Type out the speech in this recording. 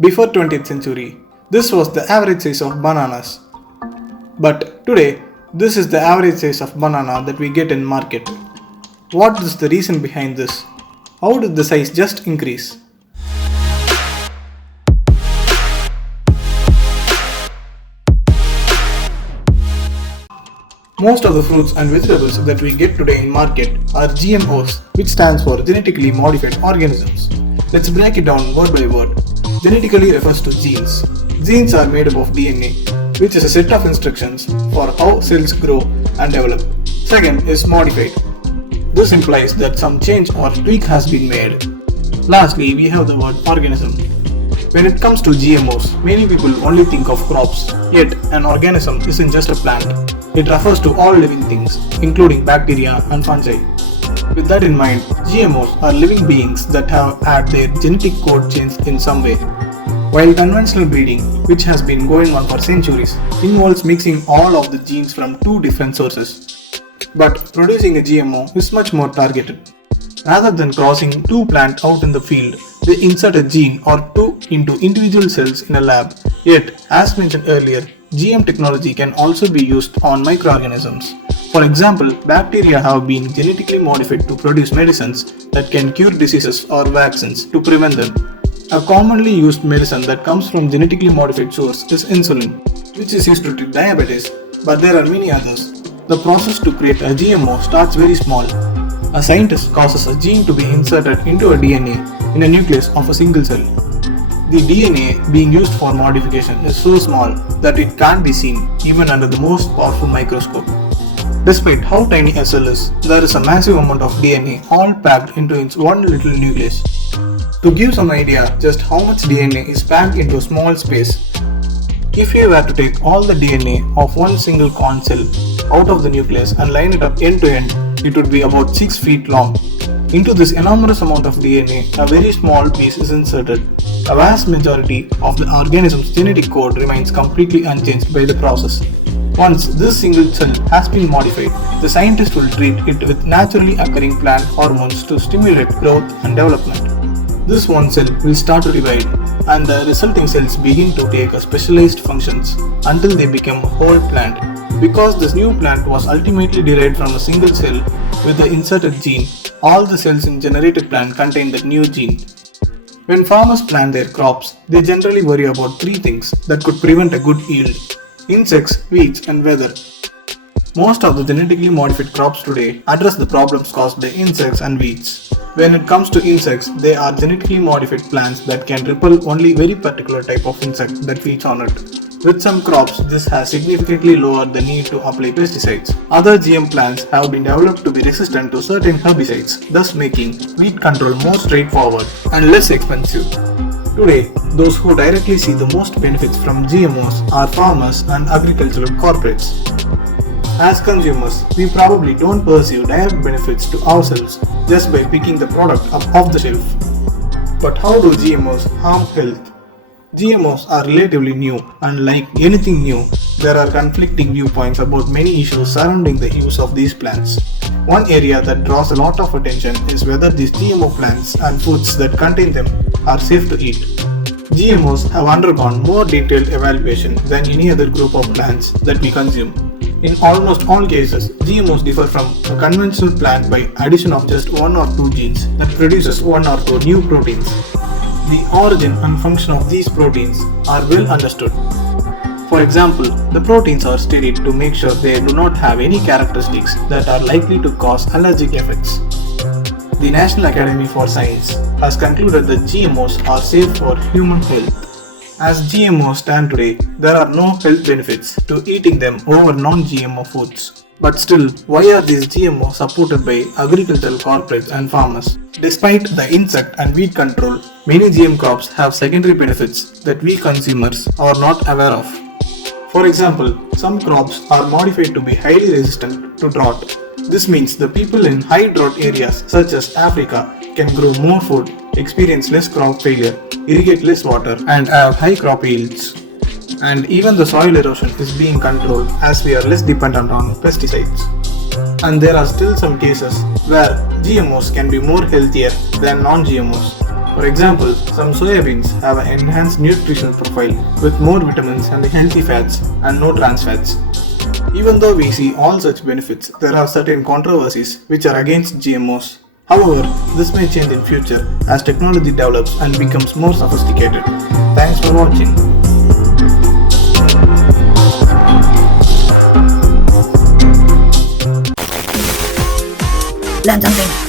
Before 20th century, this was the average size of bananas. But today, this is the average size of banana that we get in market. What is the reason behind this? How did the size just increase? Most of the fruits and vegetables that we get today in market are GMOs, which stands for Genetically Modified Organisms. Let's break it down word by word. Genetically refers to genes. Genes are made up of DNA, which is a set of instructions for how cells grow and develop. Second is modified. This implies that some change or tweak has been made. Lastly, we have the word organism. When it comes to GMOs, many people only think of crops, yet an organism isn't just a plant. It refers to all living things, including bacteria and fungi. With that in mind, GMOs are living beings that have had their genetic code changed in some way. While conventional breeding, which has been going on for centuries, involves mixing all of the genes from two different sources. But producing a GMO is much more targeted. Rather than crossing two plants out in the field, they insert a gene or two into individual cells in a lab. Yet, as mentioned earlier, GM technology can also be used on microorganisms. For example, bacteria have been genetically modified to produce medicines that can cure diseases or vaccines to prevent them. A commonly used medicine that comes from genetically modified source is insulin, which is used to treat diabetes, but there are many others. The process to create a GMO starts very small. A scientist causes a gene to be inserted into a DNA in a nucleus of a single cell. The DNA being used for modification is so small that it can't be seen even under the most powerful microscope. Despite how tiny a cell is, there is a massive amount of DNA all packed into its one little nucleus. To give some idea just how much DNA is packed into a small space, if you were to take all the DNA of one single corn cell out of the nucleus and line it up end to end, it would be about 6 feet long. Into this enormous amount of DNA, a very small piece is inserted. A vast majority of the organism's genetic code remains completely unchanged by the process. Once this single cell has been modified, the scientist will treat it with naturally occurring plant hormones to stimulate growth and development. This one cell will start to divide, and the resulting cells begin to take a specialized functions until they become a whole plant. Because this new plant was ultimately derived from a single cell with the inserted gene, all the cells in generated plant contain that new gene. When farmers plant their crops, they generally worry about three things that could prevent a good yield: insects, weeds, and weather. Most of the genetically modified crops today address the problems caused by insects and weeds. When it comes to insects, they are genetically modified plants that can repel only very particular type of insect that feeds on it. With some crops, this has significantly lowered the need to apply pesticides. Other GM plants have been developed to be resistant to certain herbicides, thus making weed control more straightforward and less expensive. Today, those who directly see the most benefits from GMOs are farmers and agricultural corporates. As consumers, we probably don't perceive direct benefits to ourselves just by picking the product up off the shelf. But how do GMOs harm health? GMOs are relatively new, and like anything new, there are conflicting viewpoints about many issues surrounding the use of these plants. One area that draws a lot of attention is whether these GMO plants and foods that contain them are safe to eat. GMOs have undergone more detailed evaluation than any other group of plants that we consume. In almost all cases, GMOs differ from a conventional plant by addition of just one or two genes that produces one or two new proteins. The origin and function of these proteins are well understood. For example, the proteins are studied to make sure they do not have any characteristics that are likely to cause allergic effects. The National Academy for Science has concluded that GMOs are safe for human health. As GMOs stand today, there are no health benefits to eating them over non-GMO foods. But still, why are these GMOs supported by agricultural corporates and farmers? Despite the insect and weed control, many GM crops have secondary benefits that we consumers are not aware of. For example, some crops are modified to be highly resistant to drought. This means the people in high drought areas such as Africa can grow more food, experience less crop failure, irrigate less water, and have high crop yields. And even the soil erosion is being controlled as we are less dependent on pesticides. And there are still some cases where GMOs can be more healthier than non-GMOs. For example, some soybeans have an enhanced nutritional profile with more vitamins and healthy fats and no trans fats. Even though we see all such benefits, there are certain controversies which are against GMOs. However, this may change in future as technology develops and becomes more sophisticated. Thanks for watching. Learn something.